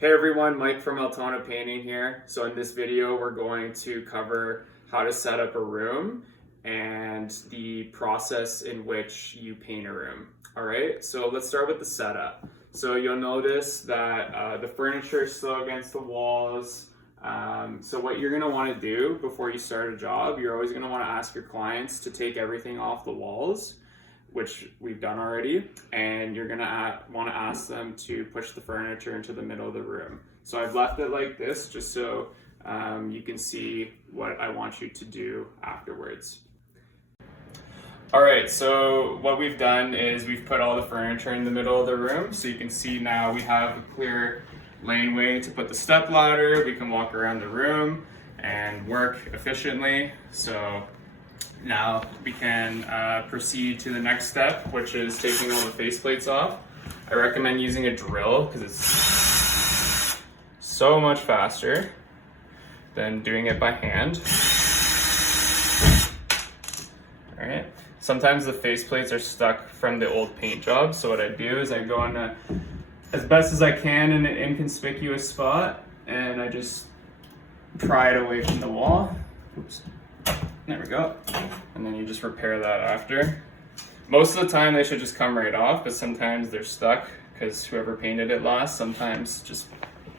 Hey everyone, Mike from Altona Painting here. So in this video, we're going to cover how to set up a room and the process in which you paint a room. All right, so let's start with the setup. So you'll notice that the furniture is still against the walls. So what you're gonna wanna do before you start a job, you're always gonna wanna ask your clients to take everything off the walls, which we've done already, and you're gonna want to ask them to push the furniture into the middle of the room. So I've left it like this just so you can see what I want you to do afterwards. All right, so what we've done is we've put all the furniture in the middle of the room, so you can see now we have a clear laneway to put the step ladder. We can walk around the room and work efficiently. So now we can proceed to the next step, which is taking all the faceplates off. I recommend using a drill because it's so much faster than doing it by hand. All right. Sometimes the faceplates are stuck from the old paint job, so what I do is I go on as best as I can in an inconspicuous spot, and I just pry it away from the wall. Oops. There we go. And then you just repair that after. Most of the time they should just come right off, but sometimes they're stuck because whoever painted it last sometimes just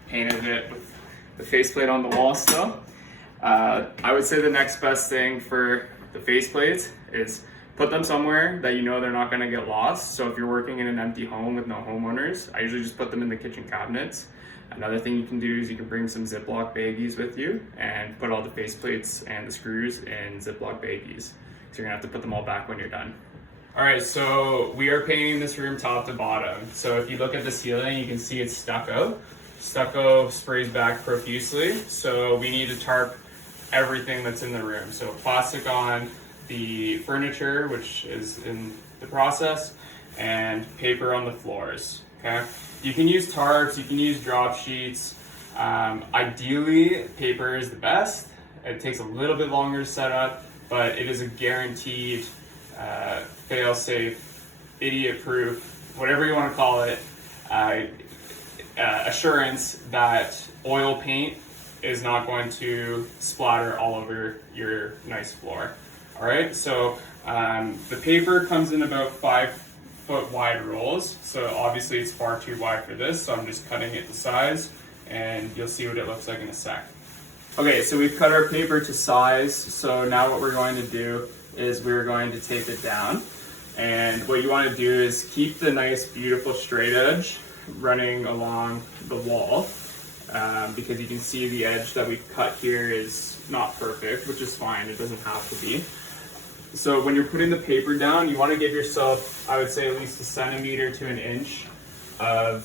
painted it with the faceplate on the wall still. I would say the next best thing for the faceplates is put them somewhere that you know they're not going to get lost. So if you're working in an empty home with no homeowners, I usually just put them in the kitchen cabinets. Another thing you can do is you can bring some Ziploc baggies with you and put all the faceplates and the screws in Ziploc baggies. So you're gonna have to put them all back when you're done. All right, so we are painting this room top to bottom. So if you look at the ceiling, you can see it's stucco. Stucco sprays back profusely, so we need to tarp everything that's in the room. So plastic on the furniture, which is in the process, and paper on the floors, okay? You can use tarps, you can use drop sheets. Ideally, paper is the best. It takes a little bit longer to set up, but it is a guaranteed fail-safe, idiot-proof, whatever you want to call it, assurance that oil paint is not going to splatter all over your nice floor. All right, so the paper comes in about 5-foot wide rolls, so obviously it's far too wide for this, so I'm just cutting it to size, and you'll see what it looks like in a sec. Okay, so we've cut our paper to size, so now what we're going to do is we're going to tape it down, and what you want to do is keep the nice beautiful straight edge running along the wall, because you can see the edge that we've cut here is not perfect, which is fine, it doesn't have to be. So when you're putting the paper down, you want to give yourself, I would say, at least 1 centimeter to 1 inch of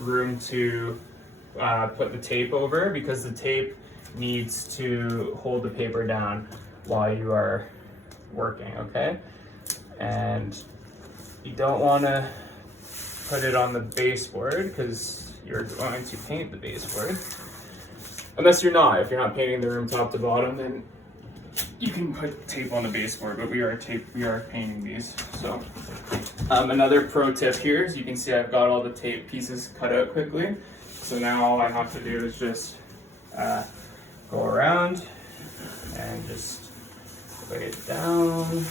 room to put the tape over, because the tape needs to hold the paper down while you are working, okay? And you don't want to put it on the baseboard because you're going to paint the baseboard. Unless you're not. If you're not painting the room top to bottom, then you can put tape on the baseboard, but we are painting these. So another pro tip here is you can see I've got all the tape pieces cut out quickly. So now all I have to do is just go around and just lay it down.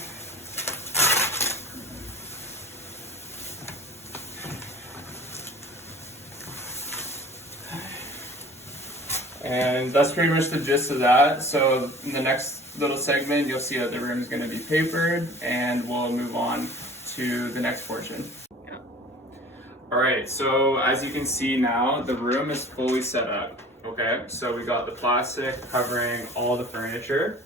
And that's pretty much the gist of that. So in the next little segment, you'll see that the room is going to be papered, and we'll move on to the next portion. Yeah. All right, so as you can see now, the room is fully set up. Okay, so we got the plastic covering all the furniture.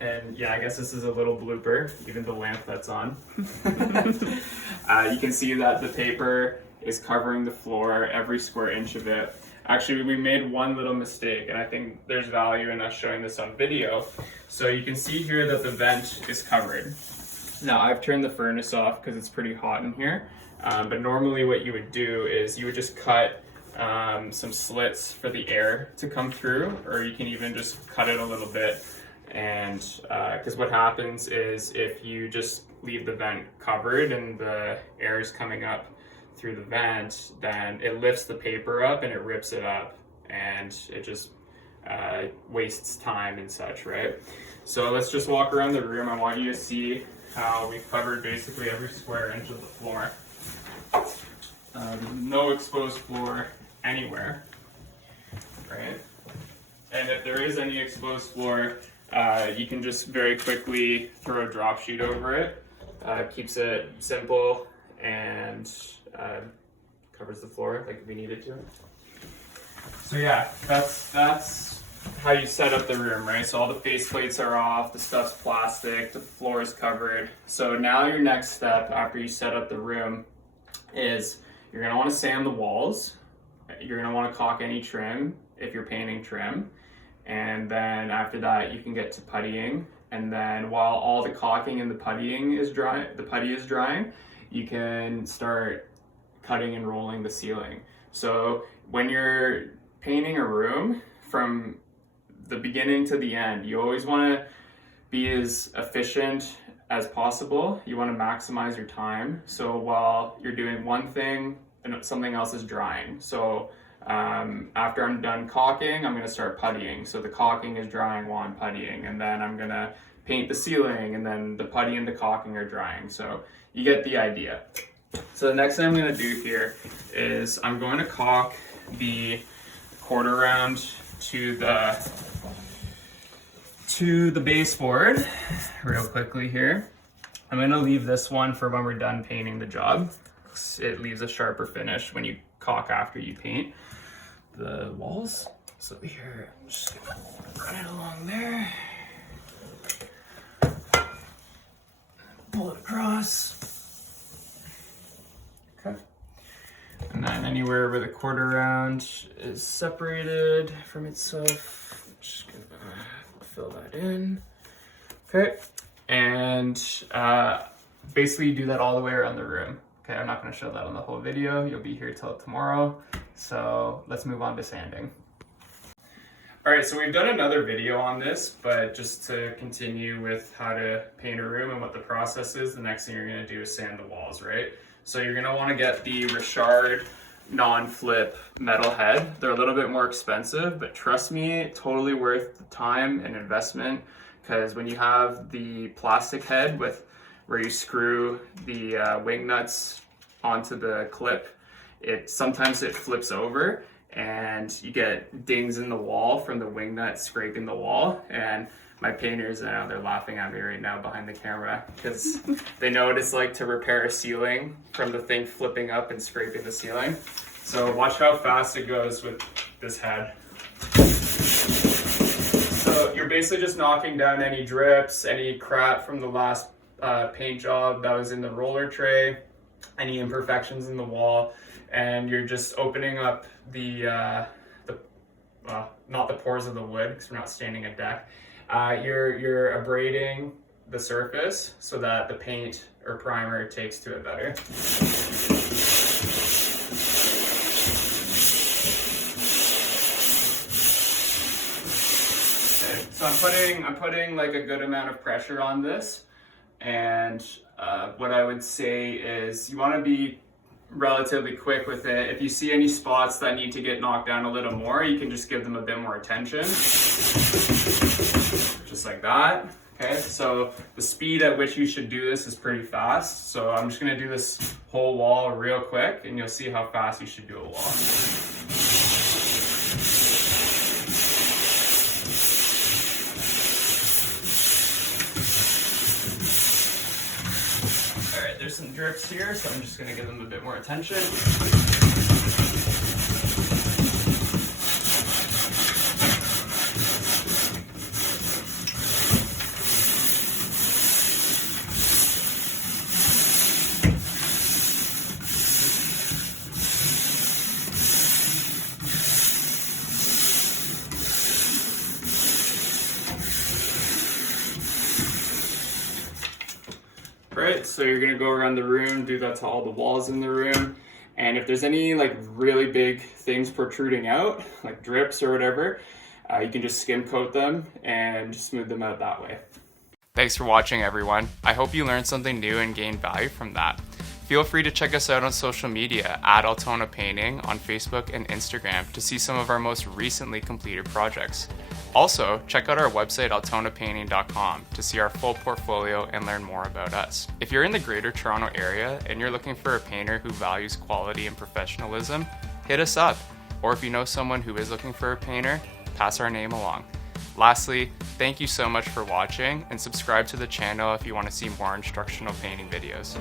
And yeah, I guess this is a little blooper, even the lamp that's on. You can see that the paper is covering the floor, every square inch of it. Actually, we made one little mistake, and I think there's value in us showing this on video. So you can see here that the vent is covered. Now, I've turned the furnace off because it's pretty hot in here, but normally what you would do is you would just cut some slits for the air to come through, or you can even just cut it a little bit. And because what happens is if you just leave the vent covered and the air is coming up through the vent, then it lifts the paper up and it rips it up, and it just wastes time and such, right? So let's just walk around the room. I want you to see how we've covered basically every square inch of the floor. No exposed floor anywhere, right? And if there is any exposed floor, you can just very quickly throw a drop sheet over it. Keeps it simple and covers the floor like we needed to. So yeah, that's how you set up the room, right? So all the faceplates are off, the stuff's plastic, the floor is covered. So now your next step after you set up the room is you're gonna wanna sand the walls. You're gonna wanna caulk any trim if you're painting trim. And then after that, you can get to puttying. And then while all the caulking and the putty is drying, you can start cutting and rolling the ceiling. So when you're painting a room, from the beginning to the end, you always want to be as efficient as possible. You want to maximize your time. So while you're doing one thing and something else is drying. So after I'm done caulking, I'm going to start puttying. So the caulking is drying while I'm puttying, and then I'm going to paint the ceiling, and then the putty and the caulking are drying. So you get the idea. So the next thing I'm going to do here is I'm going to caulk the quarter round to the baseboard real quickly here. I'm going to leave this one for when we're done painting the job. It leaves a sharper finish when you caulk after you paint the walls. So here, I'm just going to run it along there. Pull it across. Okay. And then anywhere where the quarter round is separated from itself, I'm just gonna fill that in. Okay. And basically you do that all the way around the room. Okay, I'm not gonna show that on the whole video. You'll be here till tomorrow. So let's move on to sanding. All right, so we've done another video on this, but just to continue with how to paint a room and what the process is, the next thing you're gonna do is sand the walls, right? So you're gonna wanna get the Richard non-flip metal head. They're a little bit more expensive, but trust me, totally worth the time and investment, because when you have the plastic head where you screw the wing nuts onto the clip, sometimes it flips over, and you get dings in the wall from the wing nut scraping the wall. And my painters, they're laughing at me right now behind the camera because they know what it's like to repair a ceiling from the thing flipping up and scraping the ceiling. So watch how fast it goes with this head. So you're basically just knocking down any drips, any crap from the last paint job that was in the roller tray, any imperfections in the wall, and you're just opening up not the pores of the wood because we're not staining a deck. You're abrading the surface so that the paint or primer takes to it better. Okay, so I'm putting like a good amount of pressure on this, and what I would say is you want to be relatively quick with it. If you see any spots that need to get knocked down a little more, you can just give them a bit more attention. Just like that. Okay, so the speed at which you should do this is pretty fast. So I'm just gonna do this whole wall real quick and you'll see how fast you should do a wall. There's some drips here, so I'm just going to give them a bit more attention. Right, so you're gonna go around the room, do that to all the walls in the room, and if there's any like really big things protruding out, like drips or whatever, you can just skim coat them and smooth them out that way. Thanks for watching, everyone. I hope you learned something new and gained value from that. Feel free to check us out on social media at Altona Painting on Facebook and Instagram to see some of our most recently completed projects. Also, check out our website altonapainting.com to see our full portfolio and learn more about us. If you're in the Greater Toronto area and you're looking for a painter who values quality and professionalism, hit us up. Or if you know someone who is looking for a painter, pass our name along. Lastly, thank you so much for watching, and subscribe to the channel if you want to see more instructional painting videos.